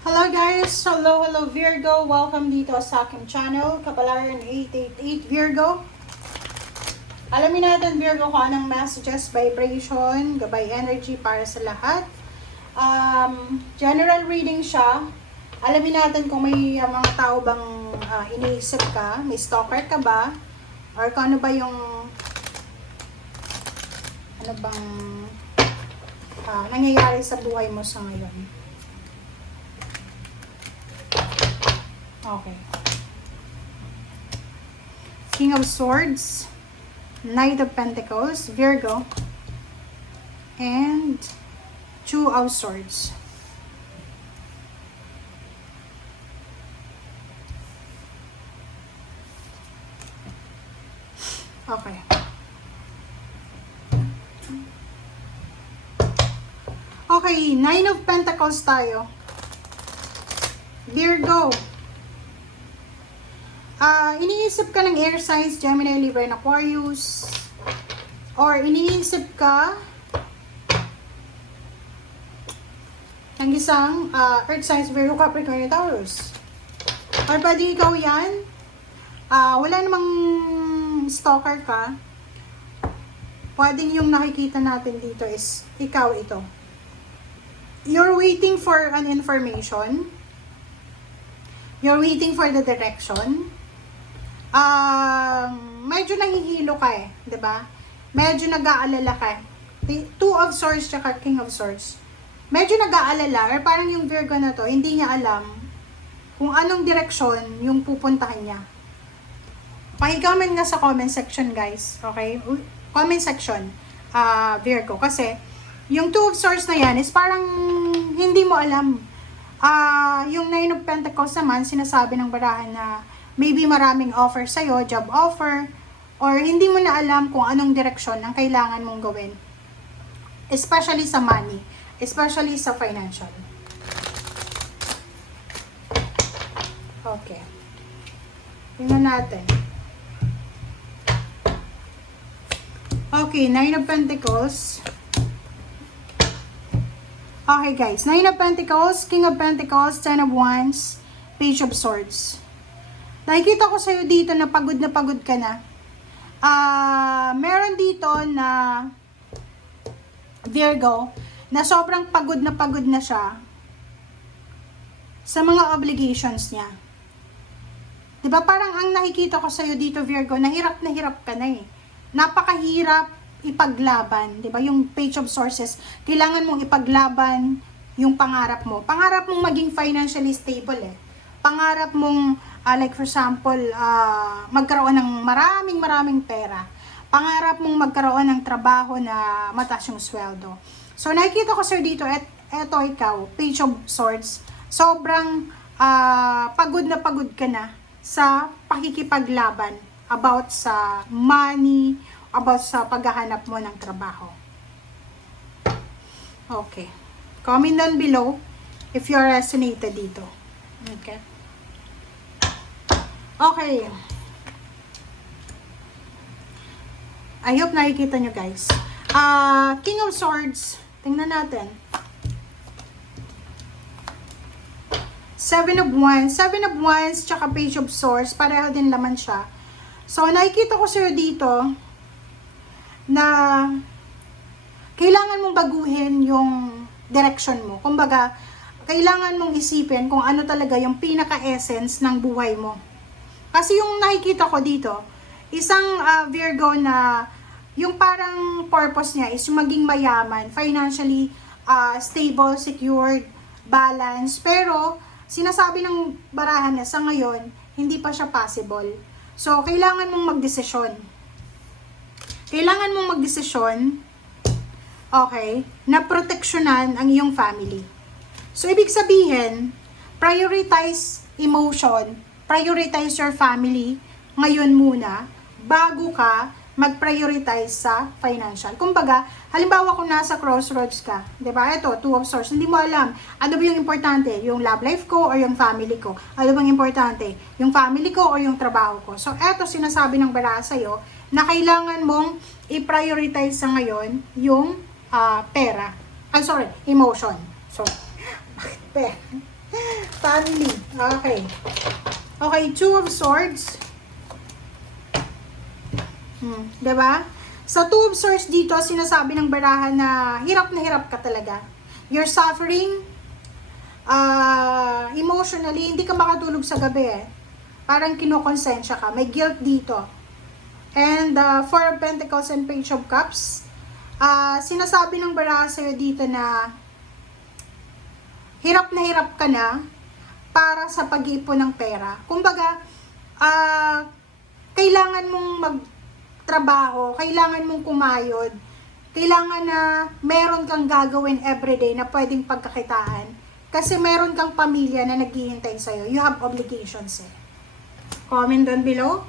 Hello guys! Hello Virgo! Welcome dito sa aking channel, Kapalaran 888 Virgo. Alamin natin Virgo kung anong messages, vibration, gabay energy para sa lahat. General reading siya. Alamin natin kung may mga tao bang iniisip ka, may stalker ka ba, or kung ano ba yung nangyayari sa buhay mo sa ngayon. Okay. King of Swords, Knight of Pentacles, Virgo, and Two of Swords. Okay. Okay, Nine of Pentacles tayo. Virgo. Iniisip ka ng air signs, Gemini, Libra, and Aquarius. Or iniisip ka ng isang earth signs, Virgo, Capricorn, and Taurus. Or pwede ikaw yan. Wala namang stalker ka. Pwedeng yung nakikita natin dito is ikaw ito. You're waiting for an information. You're waiting for the direction. Medyo nahihilo ka eh, 'di ba? Medyo nag-aalala ka. Two of Swords tsaka King of Swords. Medyo nag-aalala, or parang yung Virgo na to, hindi niya alam kung anong direksyon yung pupuntahan niya. Paki-comment nga sa comment section, guys. Okay? Comment section, Virgo. Kasi, yung Two of Swords na yan is parang hindi mo alam. Yung Nine of Pentacles naman, sinasabi ng barahan na maybe maraming offer sa'yo, job offer, or hindi mo na alam kung anong direksyon ang kailangan mong gawin. Especially sa money, especially sa financial. Okay. Tingnan natin. Okay, Nine of Pentacles. Okay guys, Nine of Pentacles, King of Pentacles, Ten of Wands, Page of Swords. Nakikita ko sa'yo dito na pagod ka na. Meron dito na Virgo na sobrang pagod na siya sa mga obligations niya. Diba parang ang nakikita ko sa'yo dito Virgo, na hirap ka na eh. Napakahirap ipaglaban, 'di ba? Yung Page of Swords, kailangan mong ipaglaban yung pangarap mo. Pangarap mong maging financially stable eh. Pangarap mong like for example, magkaroon ng maraming pera. Pangarap mong magkaroon ng trabaho na mataas yung sweldo. So nakikita ko sir dito, eto ikaw, Page of Swords, sobrang pagod ka na sa pakikipaglaban about sa money, about sa paghahanap mo ng trabaho. Okay. Comment down below if you resonated dito. Okay. Okay. I hope nakikita nyo guys. King of Swords. Tingnan natin. Seven of Wands. Seven of Wands tsaka Page of Swords. Pareho din laman siya. So, nakikita ko sa'yo dito na kailangan mong baguhin yung direction mo. Kumbaga, kailangan mong isipin kung ano talaga yung pinaka-essence ng buhay mo. Kasi yung nakikita ko dito, isang Virgo na yung parang purpose niya is yung maging mayaman, financially stable, secured, balanced. Pero, sinasabi ng barahan niya sa ngayon, hindi pa siya possible. So, kailangan mong magdesisyon. Kailangan mong magdesisyon, okay, na proteksyonan ang iyong family. So, ibig sabihin, prioritize emotion, prioritize your family ngayon muna bago ka mag-prioritize sa financial. Kumbaga, halimbawa kung nasa crossroads ka, 'di ba? Ito, Two of Swords, hindi mo alam ano ba yung importante, yung love life ko or yung family ko. Ano bang importante, yung family ko or yung trabaho ko. So, eto sinasabi ng baraha sa'yo na kailangan mong i-prioritize sa ngayon yung pera. Emotion. So, bakit pera? Stanley. Okay. Okay, Two of Swords. Diba? Sa Two of Swords dito, sinasabi ng barahan na hirap ka talaga. You're suffering emotionally, hindi ka makatulog sa gabi eh. Parang kinokonsensya ka. May guilt dito. And Four of Pentacles and Page of Cups. Sinasabi ng baraha sa'yo dito na hirap ka na para sa pag-iipon ng pera. Kumbaga, kailangan mong magtrabaho, kailangan mong kumayod, kailangan na meron kang gagawin everyday na pwedeng pagkakitaan. Kasi meron kang pamilya na naghihintay sa'yo. You have obligations eh. Comment down below.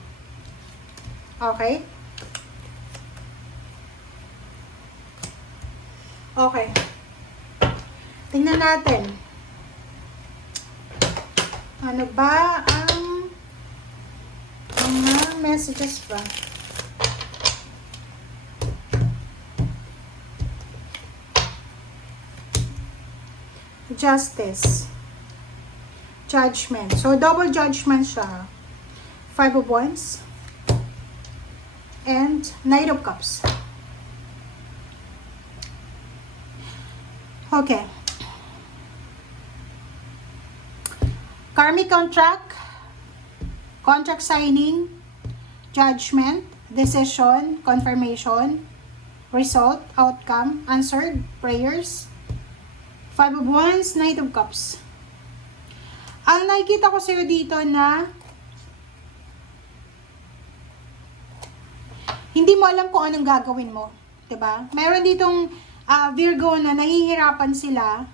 Okay? Okay. Tingnan natin. Ano ba ang mga messages ba? Justice. Judgment. So, double judgment siya. Five of Wands. And Knight of Cups. Okay. Karmic contract, contract signing, judgment, decision, confirmation, result, outcome, answered, prayers, Five of Wands, Knight of Cups. Ang nakikita ko sa'yo dito na hindi mo alam kung anong gagawin mo. Diba? Meron ditong Virgo na nahihirapan sila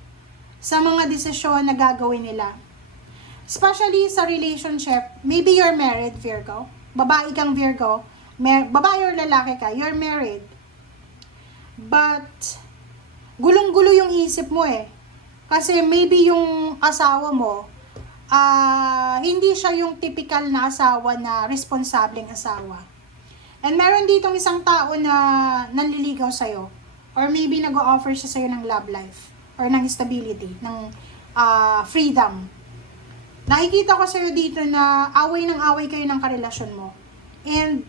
sa mga desisyon na gagawin nila. Especially sa relationship, maybe you're married, Virgo. Babae kang Virgo. Babae or lalaki ka, you're married. But, gulong-gulo yung isip mo eh. Kasi maybe yung asawa mo, hindi siya yung typical na asawa na responsableng asawa. And meron ditong isang tao na nanliligaw sa'yo. Or maybe nag-o-offer siya sa'yo ng love life. Or ng stability, ng freedom. Nakikita ko sa'yo dito na away kayo ng karelasyon mo. And,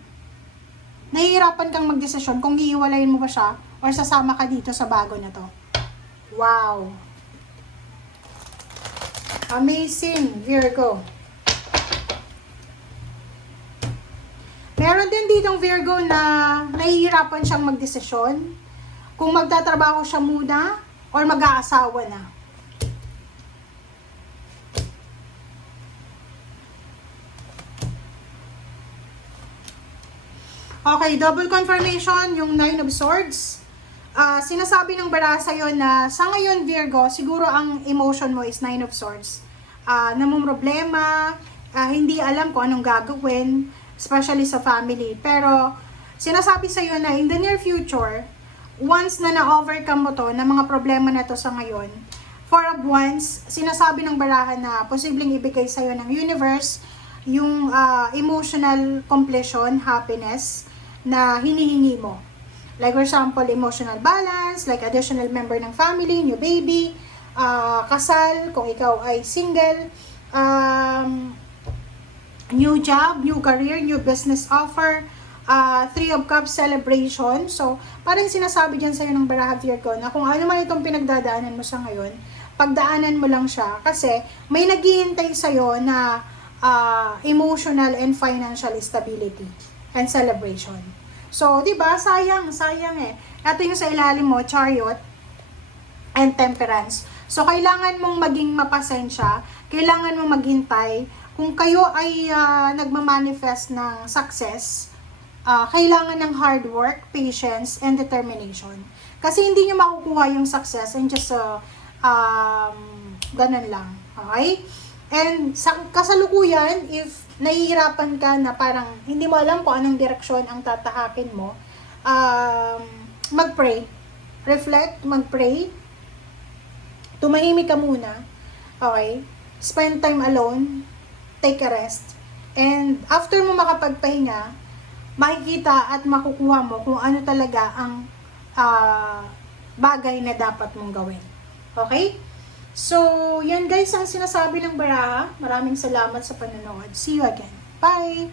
nahihirapan kang magdesisyon kung hihiwalayin mo ba siya or sasama ka dito sa bago na to. Wow! Amazing, Virgo. Meron din ditong Virgo na nahihirapan siyang magdesisyon kung magtatrabaho siya muna or mag-aasawa na. Okay, double confirmation, yung Nine of Swords. Sinasabi ng baraha sa'yo na sa ngayon, Virgo, siguro ang emotion mo is Nine of Swords. Namumroblema, hindi alam kung anong gagawin, especially sa family. Pero, sinasabi sa'yo na in the near future, once na na-overcome mo to, na mga problema na to sa ngayon, Four of Wands, sinasabi ng baraha na posibleng ibigay sa'yo ng universe yung emotional completion, happiness, na hinihingi mo. Like for example, emotional balance, like additional member ng family, new baby, kasal, kung ikaw ay single, new job, new career, new business offer, Three of Cups celebration. So, parang sinasabi dyan sa'yo ng baraha Virgo na kung ano man itong pinagdadaanan mo sa ngayon, pagdaanan mo lang siya kasi may naghihintay sa'yo na emotional and financial stability and celebration. So, di ba? Sayang eh. Ito yung sa ilalim mo, Chariot and Temperance. So, kailangan mong maging mapasensya, kailangan mong maghintay. Kung kayo ay nagmamanifest ng success, kailangan ng hard work, patience, and determination. Kasi hindi nyo makukuha yung success and just ganun lang. Okay? And sa kasalukuyan, if nahihirapan ka na parang hindi mo alam kung anong direksyon ang tatahakin mo, mag-pray. Reflect, mag-pray. Tumahimik ka muna. Okay? Spend time alone. Take a rest. And after mo makapagpahinga, makikita at makukuha mo kung ano talaga ang bagay na dapat mong gawin. Okay? So, yan guys ang sinasabi ng baraha. Maraming salamat sa panonood. See you again. Bye!